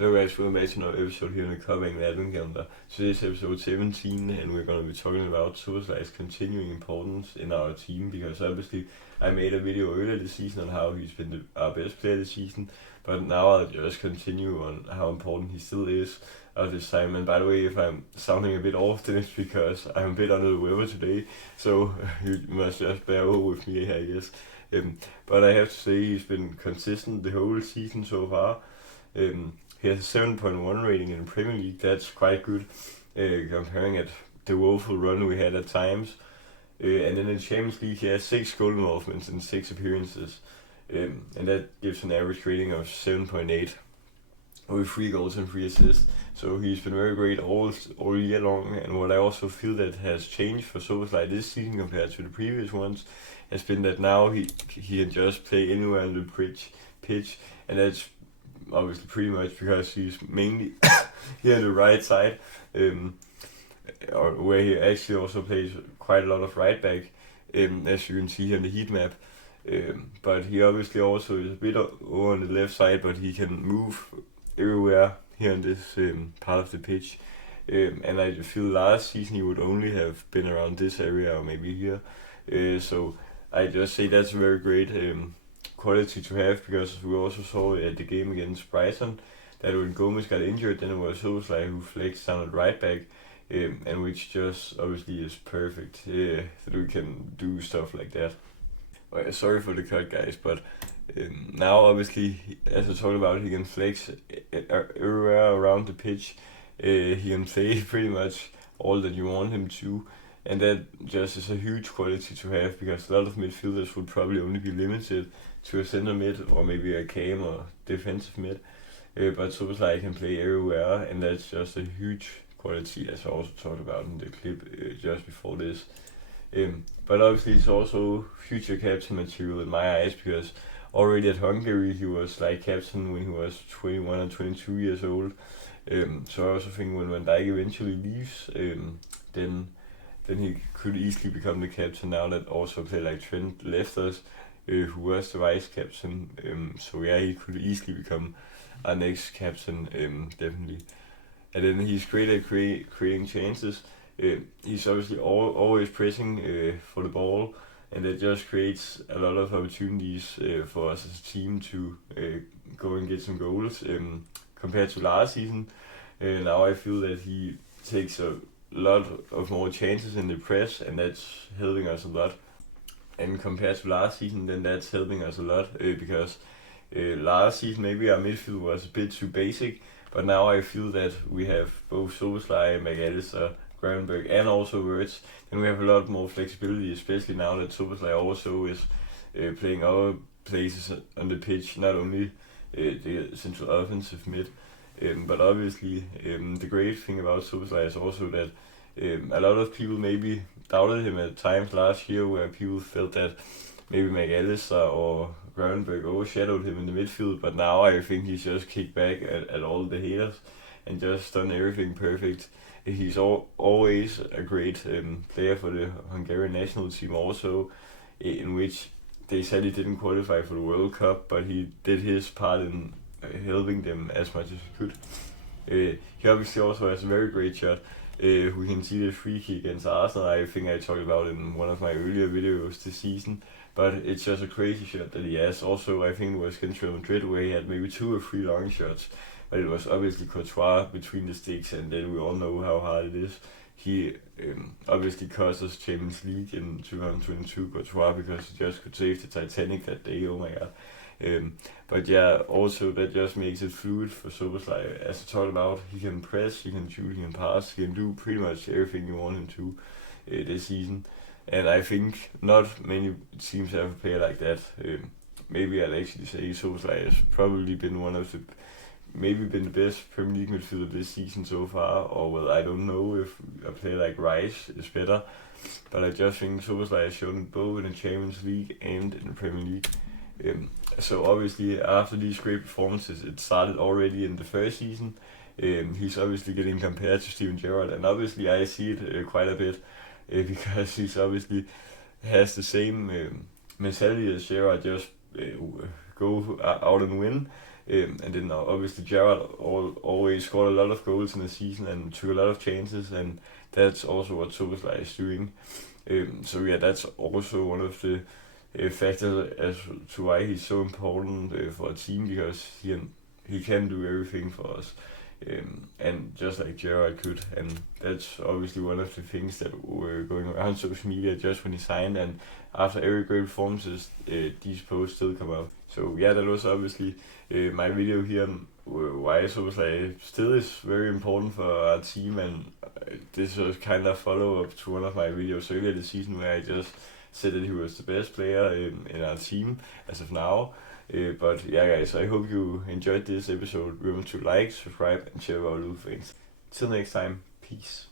Hello guys, welcome back to another episode here in the Covering the Advent Calendar. Today's episode 17 and we're going to be talking about Szoboszlai's continuing importance in our team, because obviously I made a video earlier this season on how he's been our best player this season, but now I'll just continue on how important he still is at this time. And by the way, if I'm sounding a bit off, then it's because I'm a bit under the weather today, so you must just bear over with me, I guess. But I have to say he's been consistent the whole season so far. He has a 7.1 rating in the Premier League. That's quite good, comparing at the woeful run we had at times. And then in the Champions League, he has 6 goal involvements in 6 appearances, and that gives an average rating of 7.8 with 3 goals and 3 assists. So he's been very great all year long. And what I also feel that has changed for Szoboszlai this season compared to the previous ones has been that now he can just play anywhere on the pitch, and that's obviously pretty much because he's mainly here on the right side, where he actually also plays quite a lot of right back, as you can see here on the heat map. But he obviously also is a bit over on the left side, but he can move everywhere here on this part of the pitch. And I feel last season he would only have been around this area or maybe here. So I just say that's a very great quality to have, because we also saw at the game against Brighton that when Gomez got injured, then it was Szoboszlai who flexed down at right back, and which just obviously is perfect, that we can do stuff like that. Sorry for the cut, guys, but now obviously, as I talked about, he can flex everywhere around the pitch. He can play pretty much all that you want him to, and that just is a huge quality to have, because a lot of midfielders would probably only be limited to a center mid or maybe a cam or defensive mid. But Szoboszlai can play everywhere, and that's just a huge quality, as I also talked about in the clip just before this. But obviously he's also future captain material in my eyes, because already at Hungary he was like captain when he was 21 and 22 years old. So I also think when Van Dijk eventually leaves, then he could easily become the captain, now that also a player like Trent left us, who was the vice captain. So yeah, he could easily become our next captain, definitely. And then he's great at creating chances. He's obviously always pressing for the ball, and that just creates a lot of opportunities for us as a team to go and get some goals. Compared to last season, now I feel that he takes a lot of more chances in the press, and that's helping us a lot. And compared to last season, then that's helping us a lot, because last season maybe our midfield was a bit too basic, but now I feel that we have both Szoboszlai, McAllister, Gravenberch and also Wirtz, and we have a lot more flexibility, especially now that Szoboszlai also is playing other places on the pitch, not only the central offensive mid. But obviously the great thing about Szoboszlai is also that a lot of people maybe doubted him at times last year, where people felt that maybe McAllister or Gravenberch overshadowed him in the midfield, but now I think he's just kicked back at all the haters and just done everything perfect. He's always a great player for the Hungarian national team also, in which they said he didn't qualify for the World Cup, but he did his part in helping them as much as he could. He obviously also has a very great shot. We can see the free kick against Arsenal, I think I talked about in one of my earlier videos this season, but it's just a crazy shot that he has. Also, I think it was against Real Madrid where he had maybe 2 or 3 long shots, but it was obviously Courtois between the sticks, and then we all know how hard it is. He obviously cost us Champions League in 2022, Courtois, because he just could save the Titanic that day, oh my god. But yeah, also that just makes it fluid for Szoboszlai. As I talked about, he can press, he can shoot, he can pass, he can do pretty much everything you want him to this season. And I think not many teams have a player like that. Maybe I'll actually say Szoboszlai has probably been been the best Premier League midfielder this season so far, or well, I don't know if a player like Rice is better, but I just think Szoboszlai has shown it both in the Champions League and in the Premier League. So obviously after these great performances, it started already in the first season. He's obviously getting compared to Steven Gerrard, and obviously I see it quite a bit, because he's obviously has the same mentality as Gerrard, just go out and win. And then obviously Gerrard always scored a lot of goals in the season and took a lot of chances, and that's also what Szoboszlai is doing. So yeah, that's also one of the factors as to why he's so important for a team, because he can do everything for us. And just like Gerrard could, and that's obviously one of the things that were going around social media just when he signed, and after every great performances, these posts still come out. So yeah, that was obviously my video here on why Szoboszlai still is very important for our team, and this was kind of follow up to one of my videos earlier this season where I just said that he was the best player in our team as of now. But yeah, guys, I hope you enjoyed this episode. Remember to like, subscribe, and share our little things. Till next time, peace.